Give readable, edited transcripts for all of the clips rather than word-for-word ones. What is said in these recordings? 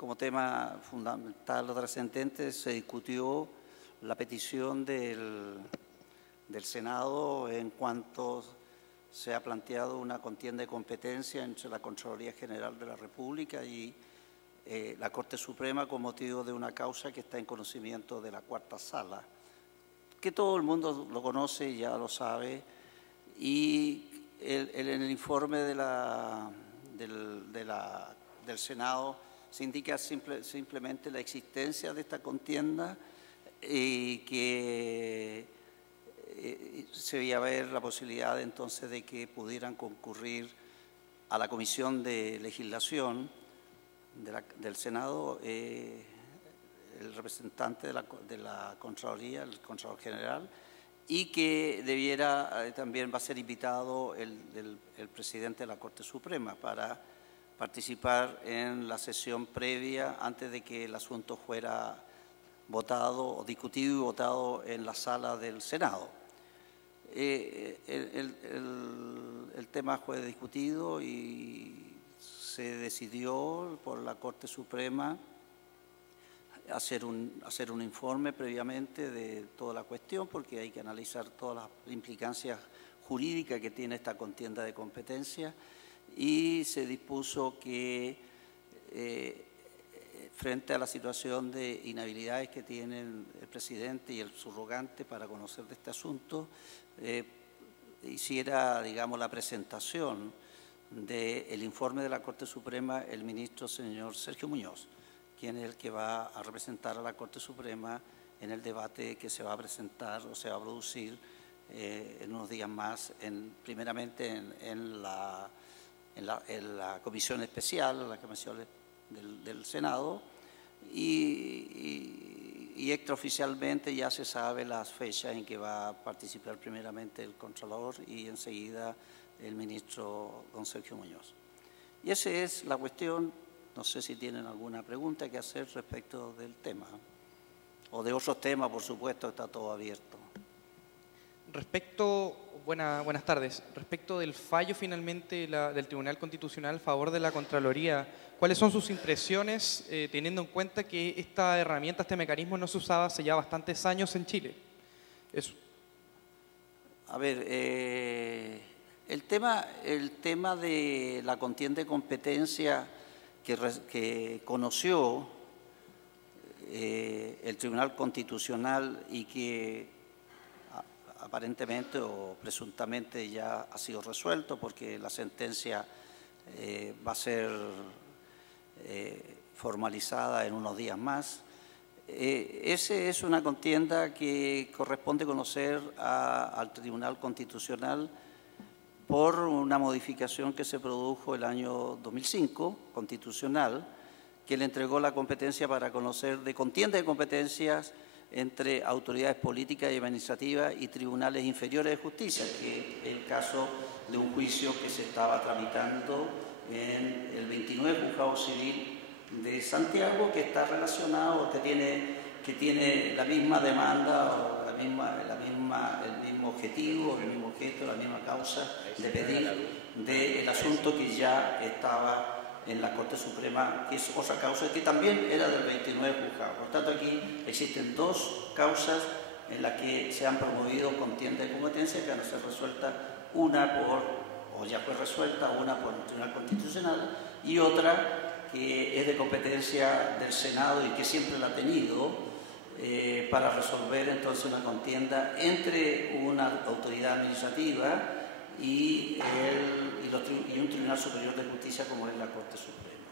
como tema fundamental o trascendente se discutió la petición del Senado en cuanto se ha planteado una contienda de competencia entre la Contraloría General de la República y la Corte Suprema con motivo de una causa que está en conocimiento de la Cuarta Sala, que todo el mundo lo conoce y ya lo sabe, y en el informe del Senado se indica simplemente la existencia de esta contienda y que se iba a ver la posibilidad entonces de que pudieran concurrir a la Comisión de Legislación del Senado el representante de la Contraloría, el Contralor General, y que también va a ser invitado el presidente de la Corte Suprema para participar en la sesión previa antes de que el asunto fuera votado o discutido y votado en la sala del Senado. El tema fue discutido y se decidió por la Corte Suprema hacer un informe previamente de toda la cuestión, porque hay que analizar todas las implicancias jurídicas que tiene esta contienda de competencia, y se dispuso que frente a la situación de inhabilidades que tienen el presidente y el subrogante para conocer de este asunto, hiciera, digamos, la presentación del informe de la Corte Suprema el ministro señor Sergio Muñoz, quien es el que va a representar a la Corte Suprema en el debate que se va a presentar o se va a producir en unos días más, primeramente en la comisión especial, la comisión del Senado, y extraoficialmente ya se sabe las fechas en que va a participar primeramente el Contralor y enseguida el ministro don Sergio Muñoz. Y esa es la cuestión. No sé si tienen alguna pregunta que hacer respecto del tema, o de otros temas, por supuesto, está todo abierto. Buenas tardes. Respecto del fallo finalmente del Tribunal Constitucional a favor de la Contraloría, ¿cuáles son sus impresiones teniendo en cuenta que esta herramienta, este mecanismo no se usaba hace ya bastantes años en Chile? Eso. A ver, el tema de la contienda de competencia que conoció el Tribunal Constitucional y que aparentemente o presuntamente ya ha sido resuelto, porque la sentencia va a ser formalizada en unos días más. Esa es una contienda que corresponde conocer al Tribunal Constitucional por una modificación que se produjo el año 2005, constitucional, que le entregó la competencia para conocer de contienda de competencias entre autoridades políticas y administrativas y tribunales inferiores de justicia, que es el caso de un juicio que se estaba tramitando en el 29 Juzgado Civil de Santiago, que está relacionado, que tiene la misma demanda o el mismo objetivo, el mismo objeto, la misma causa de pedir del asunto que ya estaba en la Corte Suprema, que es otra causa que también era del 29 juzgado. Por tanto, aquí existen dos causas en las que se han promovido contiendas de competencia que van a ser resueltas, una ya fue resuelta, una por el Tribunal Constitucional y otra que es de competencia del Senado y que siempre la ha tenido, para resolver entonces una contienda entre una autoridad administrativa y un Tribunal Superior de Justicia como es la Corte Suprema.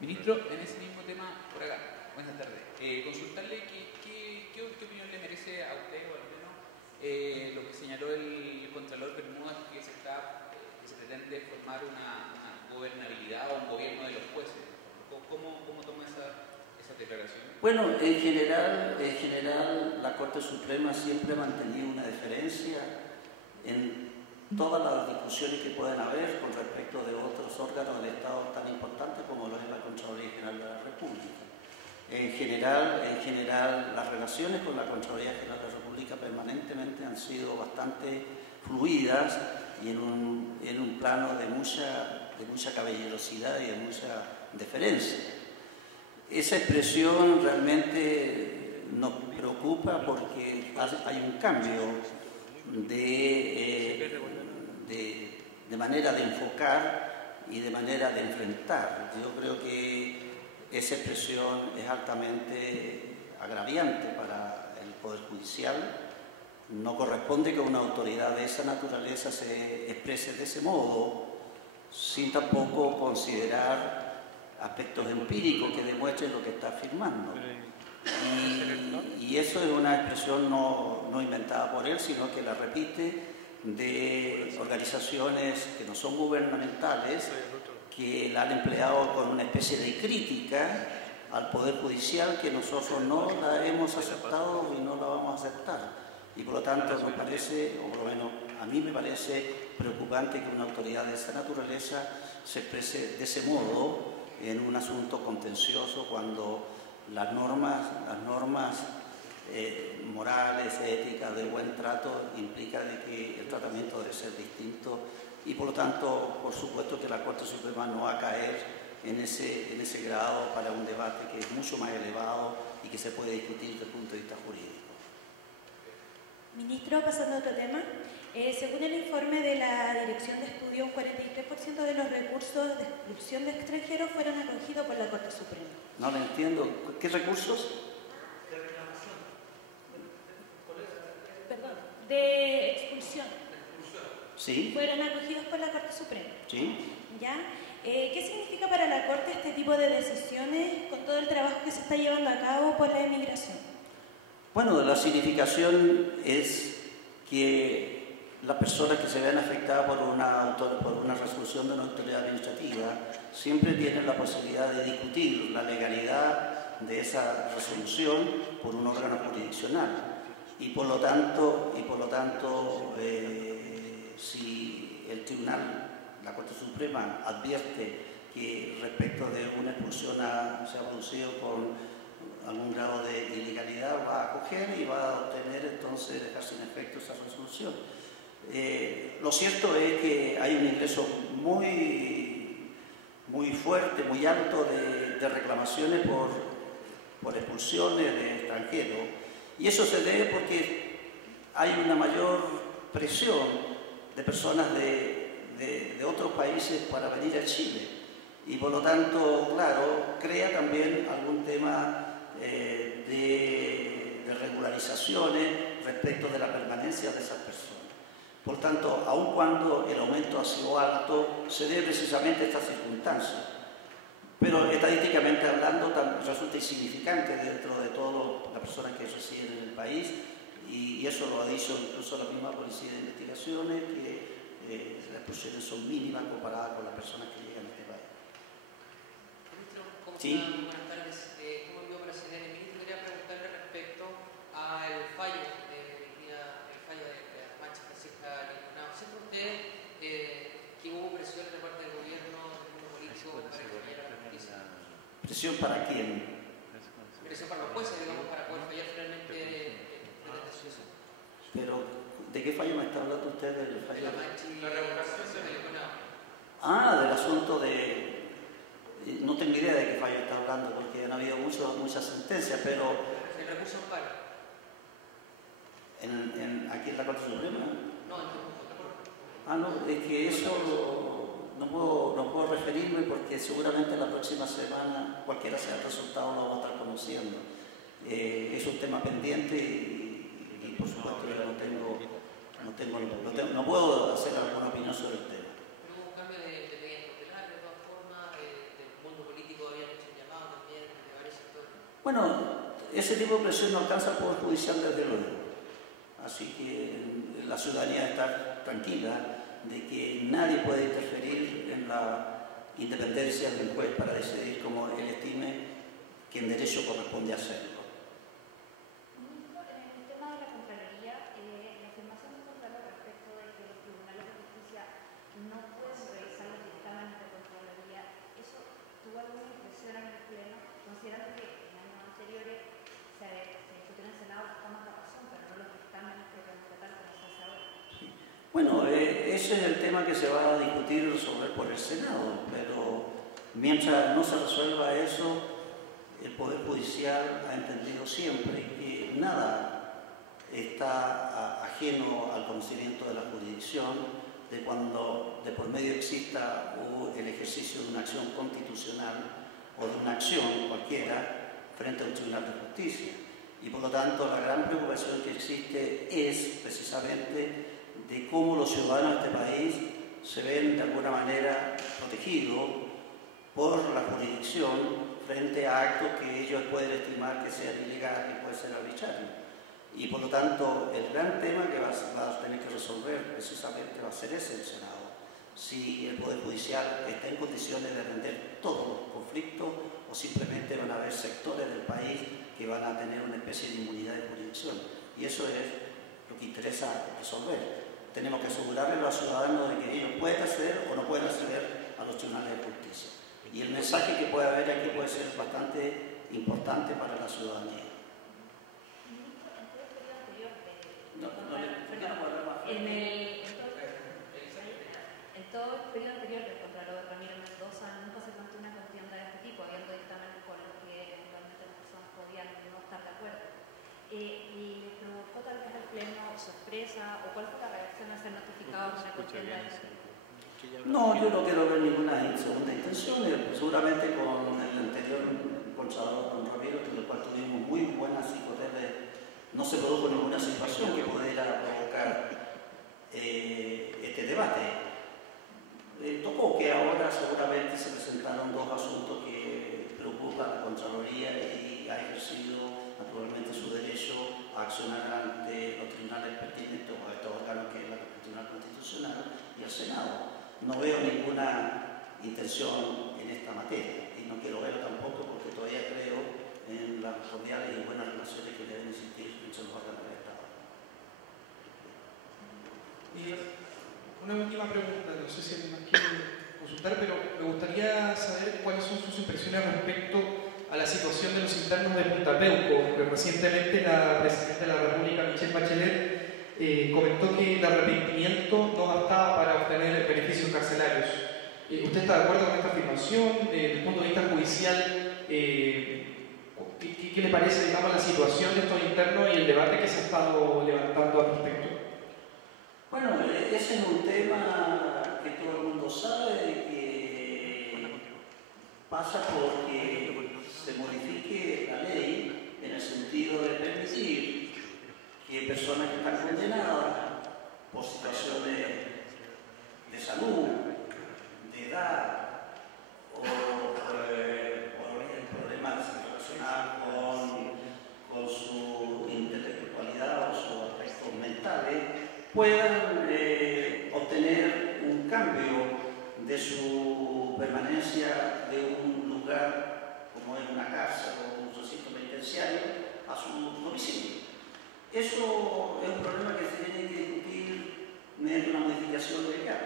Ministro, en ese mismo tema, por acá, buenas tardes, consultarle qué opinión le merece a usted, o al menos lo que señaló el Contralor Bermúdez, que se pretende formar una gobernabilidad o un gobierno de los jueces. ¿Cómo toma esa declaración? Bueno, en general la Corte Suprema siempre ha mantenido una deferencia en todas las discusiones que pueden haber con respecto de otros órganos del Estado tan importantes como lo es la Contraloría General de la República. En general, las relaciones con la Contraloría General de la República permanentemente han sido bastante fluidas y en un plano de mucha caballerosidad y de mucha deferencia. esa expresión realmente nos preocupa porque hay un cambio de manera de enfocar y de manera de enfrentar. Yo creo que esa expresión es altamente agraviante para el Poder Judicial. No corresponde que una autoridad de esa naturaleza se exprese de ese modo, sin tampoco considerar aspectos empíricos que demuestren lo que está afirmando. Y eso es una expresión no inventada por él, sino que la repite de organizaciones que no son gubernamentales, que la han empleado con una especie de crítica al Poder Judicial que nosotros no la hemos aceptado y no la vamos a aceptar. Y por lo tanto nos parece, o por lo menos a mí me parece preocupante que una autoridad de esa naturaleza se exprese de ese modo en un asunto contencioso cuando las normas morales, éticas, de buen trato implican de que el tratamiento debe ser distinto y por lo tanto, por supuesto que la Corte Suprema no va a caer en ese grado para un debate que es mucho más elevado y que se puede discutir desde el punto de vista jurídico. Ministro, pasando a otro tema, según el informe de la Dirección de Estudio, un 43% de los recursos de expulsión de extranjeros fueron acogidos por la Corte Suprema. No lo entiendo. ¿Qué recursos? De reclamación. Perdón, de expulsión. Sí. Fueron acogidos por la Corte Suprema. Sí. ¿Ya? ¿Qué significa para la Corte este tipo de decisiones con todo el trabajo que se está llevando a cabo por la emigración? Bueno, la significación es que las personas que se vean afectadas por una resolución de una autoridad administrativa siempre tienen la posibilidad de discutir la legalidad de esa resolución por un órgano jurisdiccional. Y por lo tanto, si el tribunal, la Corte Suprema, advierte que respecto de una expulsión se ha producido con algún grado de ilegalidad, va a acoger y va a obtener entonces dejar sin efecto esa resolución. Lo cierto es que hay un ingreso muy fuerte, muy alto de reclamaciones por expulsiones de extranjeros, y eso se debe porque hay una mayor presión de personas de otros países para venir a Chile, y por lo tanto, claro, crea también algún tema de regularizaciones respecto de la permanencia de esas personas. Por tanto, aun cuando el aumento ha sido alto, se debe precisamente a estas circunstancias. Pero estadísticamente hablando, resulta insignificante dentro de todas las personas que residen en el país, y eso lo ha dicho incluso la misma Policía de Investigaciones, que las expulsiones son mínimas comparadas con las personas que llegan a este país. Ministro, ¿cómo sí. Buenas tardes. ¿Cómo envió para el ministro? Quería preguntarle respecto al fallo de la marcha Francisca Linconao. ¿Siente usted que hubo presión de parte del gobierno, del mundo político, para que fallara la justicia? ¿Presión para quién? Presión para los jueces, digamos, para poder fallar finalmente la situación. Pero, ¿de qué fallo me está hablando usted? Del fallo? De la marcha y la revocación de Linconao. Del asunto de... No tengo idea de qué fallo está hablando, porque han habido muchas sentencias, pero... ¿El recurso amparo? ¿Aquí en la Corte Suprema? No, en la Corte. No, es que eso no puedo referirme porque seguramente la próxima semana, cualquiera sea el resultado, lo vamos a estar conociendo. Es un tema pendiente y por supuesto yo no puedo hacer alguna opinión sobre el tema. Bueno, ese tipo de presión no alcanza al Poder Judicial desde luego. Así que la ciudadanía está tranquila de que nadie puede interferir en la independencia del juez para decidir como él estime que en derecho corresponde hacerlo. Ministro, en el tema de la Contraloría, la afirmación del Contralor respecto de que los tribunales de justicia no pueden revisar los dictámenes de Contraloría, ¿eso tuvo alguna impresión en el Pleno? Considerando que anteriores se discutió en el Senado la toma de razón, pero no los dictámenes que respetan como se hace ahora. Sí. Bueno, ese es el tema que se va a discutir y resolver por el Senado, pero mientras no se resuelva eso, el Poder Judicial ha entendido siempre que nada está ajeno al conocimiento de la jurisdicción, de cuando de por medio exista el ejercicio de una acción constitucional o de una acción cualquiera frente a un tribunal de justicia. Y por lo tanto la gran preocupación que existe es precisamente de cómo los ciudadanos de este país se ven de alguna manera protegidos por la jurisdicción frente a actos que ellos pueden estimar que sean ilegales, que pueden ser arbitrarios. Y por lo tanto, el gran tema que va a tener que resolver precisamente va a ser ese el Senado. Si el Poder Judicial está en condiciones de atender todos los conflictos o simplemente van a haber sectores del país que van a tener una especie de inmunidad de jurisdicción. Y eso es lo que interesa resolver. Tenemos que asegurarle a los ciudadanos de que ellos pueden acceder o no pueden acceder a los tribunales de justicia. Y el mensaje que puede haber aquí puede ser bastante importante para la ciudadanía. En todo el periodo anterior del Contralor Ramiro Mendoza nunca se planteó una contienda de este tipo, habiendo dictámenes con los que eventualmente las personas podían no estar de acuerdo. ¿Y provocó tal vez al Pleno sorpresa o cuál fue la reacción a ser notificado de una contienda de este tipo? No, yo no quiero ver ninguna segunda intención. Seguramente con el anterior Contralor, don Ramiro, con el cual tuvimos muy buenas psicoterapia, no se produjo ninguna situación que pudiera provocar este debate. Tocó que ahora seguramente se presentaron dos asuntos que preocupan a la Contraloría y ha ejercido naturalmente su derecho a accionar ante los tribunales pertinentes o a estos órganos que es el Tribunal Constitucional y el Senado. No veo ninguna intención en esta materia y no quiero verlo tampoco porque todavía creo en las cordiales y buenas relaciones que deben existir entre los órganos del Estado. Y una última pregunta, no sé si alguien más quiere consultar, pero me gustaría saber cuáles son sus impresiones respecto a la situación de los internos de Punta Peuco, porque recientemente la Presidenta de la República, Michelle Bachelet, comentó que el arrepentimiento no bastaba para obtener beneficios carcelarios. ¿Usted está de acuerdo con esta afirmación? Desde el punto de vista judicial, ¿qué le parece, digamos, la situación de estos internos y el debate que se ha estado levantando al respecto? Bueno, ese es un tema que todo el mundo sabe que pasa porque se modifique la ley en el sentido de permitir que personas que están condenadas por situaciones de salud, de edad o problemas relacionados con su intelectualidad o sus aspectos mentales, puedan obtener un cambio de su permanencia de un lugar como es una cárcel o un recinto penitenciario a su domicilio. Eso es un problema que se tiene que discutir mediante una modificación legal.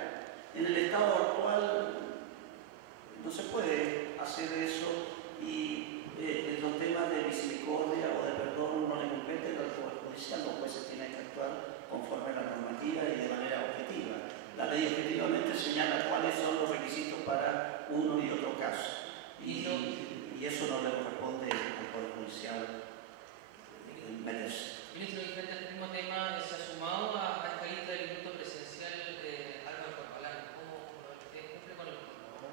En el estado actual no se puede hacer eso y los temas de misericordia o de perdón no le competen al Poder Judicial, los jueces tienen que actuar conforme a la normativa y de manera objetiva. La ley objetivamente señala cuáles son los requisitos para uno y otro caso. Y eso no le corresponde al Poder Judicial meterse. Ministro, diferente al mismo tema, se ha sumado a esta lista del indulto presidencial Álvaro Corbalán. ¿Cómo cumple con el protocolo?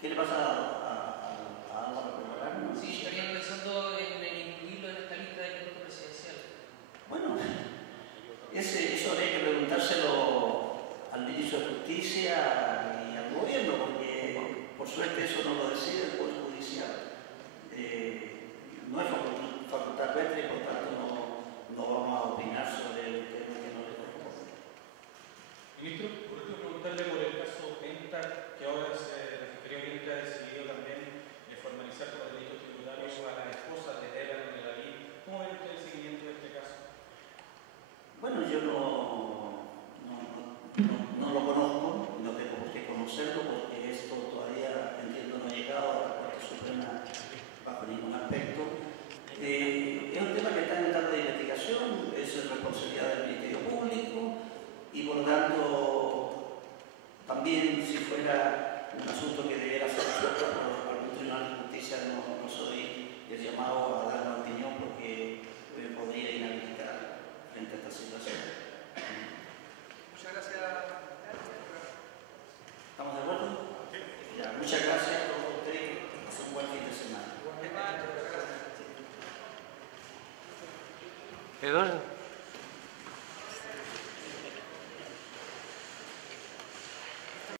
¿Qué le pasa a Álvaro Corbalán? Sí, estarían pensando en incluirlo en esta lista del indulto presidencial. Bueno, eso habría que preguntárselo al Ministro de Justicia y al Gobierno, porque por suerte eso no lo decide el Poder Judicial. No es facultad nuestra y por tanto no vamos a opinar sobre el tema que no le corresponde. Ministro, por último preguntarle por el caso Penta, que ahora la Fiscalía Única ha decidido Eduardo.